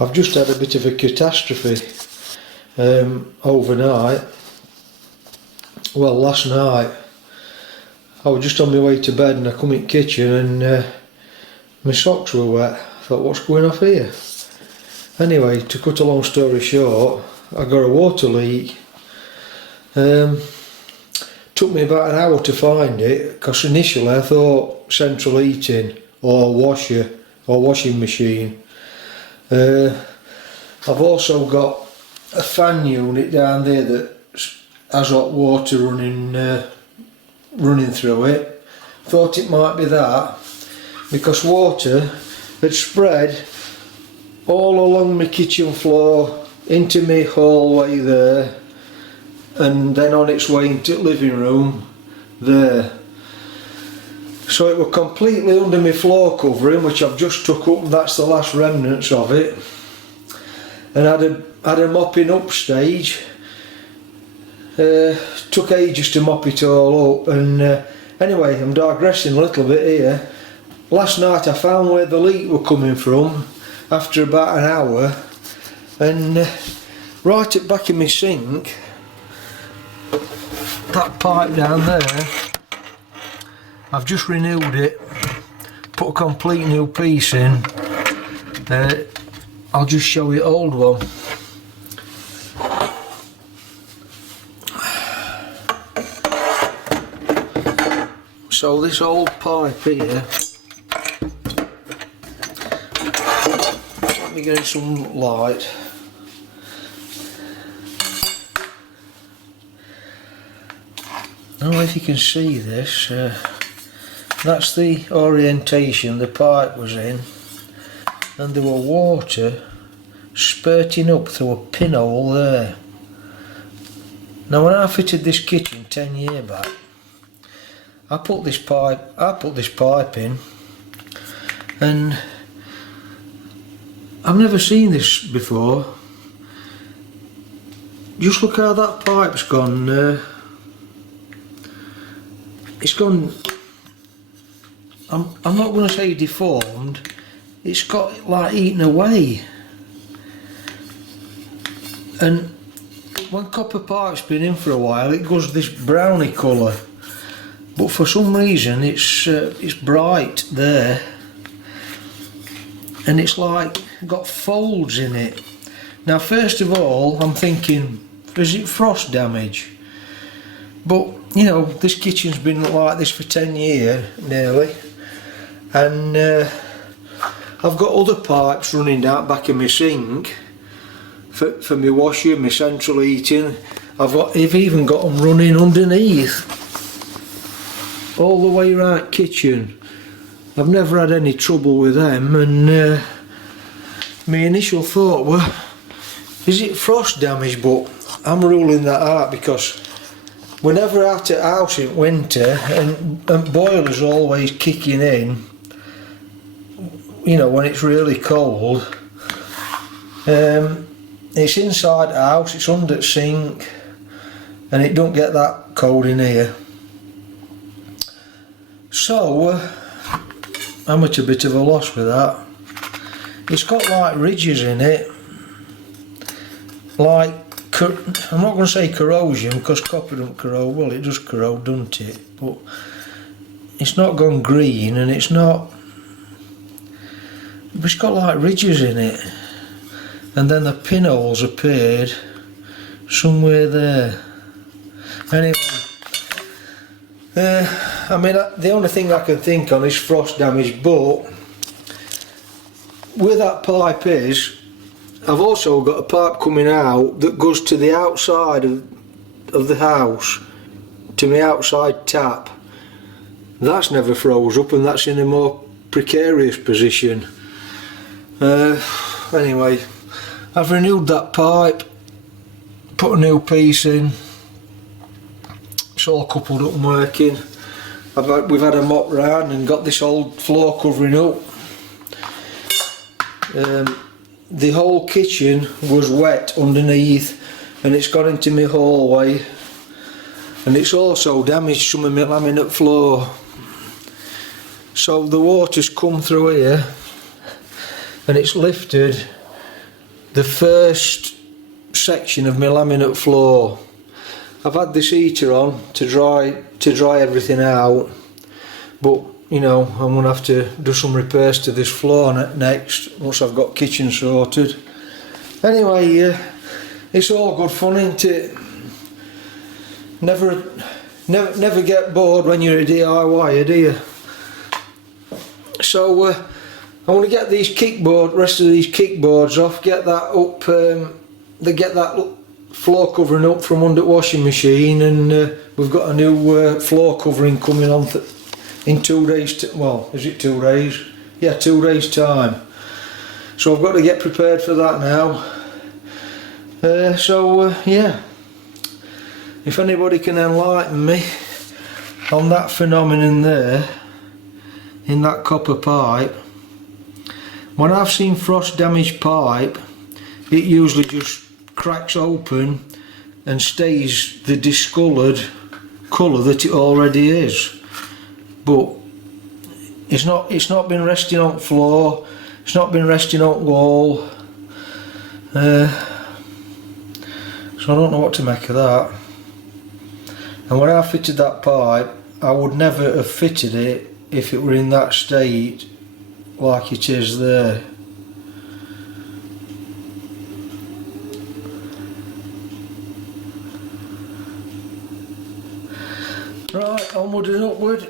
I've just had a bit of a catastrophe overnight. Well, last night I was just on my way to bed and I come in the kitchen and my socks were wet. I thought, what's going off here? Anyway, to cut a long story short, I got a water leak. Took me about an hour to find it, because initially I thought central heating or washer or washing machine. I've also got a fan unit down there that has hot water running through it. Thought it might be that, because water had spread all along my kitchen floor into my hallway there, and then on its way into the living room there. So it was completely under my floor covering, which I've just took up, and that's the last remnants of it. And had a mopping up stage. Took ages to mop it all up, and anyway, I'm digressing a little bit here. Last night I found where the leak were coming from after about an hour, and right at the back of my sink, that pipe down there, I've just renewed it, put a complete new piece in. I'll just show you the old one. So this old pipe here, let me get some light. I don't know if you can see this, that's the orientation the pipe was in, and there were water spurting up through a pinhole there. Now when I fitted this kitchen 10 years back, I put this pipe in, and I've never seen this before. Just look how that pipe's gone. It's gone, I'm not going to say deformed, it's got like eaten away. And when copper pipe's been in for a while, it goes this browny colour, but for some reason it's bright there, and it's like got folds in it. Now first of all I'm thinking, is it frost damage? But you know, this kitchen's been like this for 10 years nearly, and I've got other pipes running down back of my sink for my washer, my central heating. I've even got them running underneath all the way around kitchen. I've never had any trouble with them, and my initial thought was, is it frost damage? But I'm ruling that out, because whenever out at house in winter and boiler's always kicking in, you know, when it's really cold, it's inside the house, it's under the sink, and it don't get that cold in here. So I'm at a bit of a loss with that. It's got like ridges in it, like, I'm not going to say corrosion, because copper don't corrode. Well, it does corrode, doesn't it? But it's not gone green, and it's not, but it's got like ridges in it, and then the pinholes appeared somewhere there. Anyway, I mean, the only thing I can think on is frost damage, but where that pipe is, I've also got a pipe coming out that goes to the outside of the house, to my outside tap. That's never froze up, and that's in a more precarious position. Anyway, I've renewed that pipe, put a new piece in, it's all coupled up and working. We've had a mop round and got this old floor covering up. The whole kitchen was wet underneath, and it's got into my hallway, and it's also damaged some of my laminate floor. So the water's come through here, and it's lifted the first section of my laminate floor. I've had this heater on to dry everything out, but you know, I'm going to have to do some repairs to this floor next once I've got kitchen sorted. Anyway, it's all good fun, isn't it? Never get bored when you're a DIYer, do you? So I want to get these rest of these kickboards off, get that up, get that floor covering up from under the washing machine, and we've got a new floor covering coming on in 2 days. Well, is it 2 days? Yeah, 2 days time. So I've got to get prepared for that now. Yeah, if anybody can enlighten me on that phenomenon there in that copper pipe. When I've seen frost damaged pipe, it usually just cracks open and stays the discoloured colour that it already is. But it's not been resting on floor, it's not been resting on wall. So I don't know what to make of that. And when I fitted that pipe, I would never have fitted it if it were in that state like it is there. Right, onward and upward.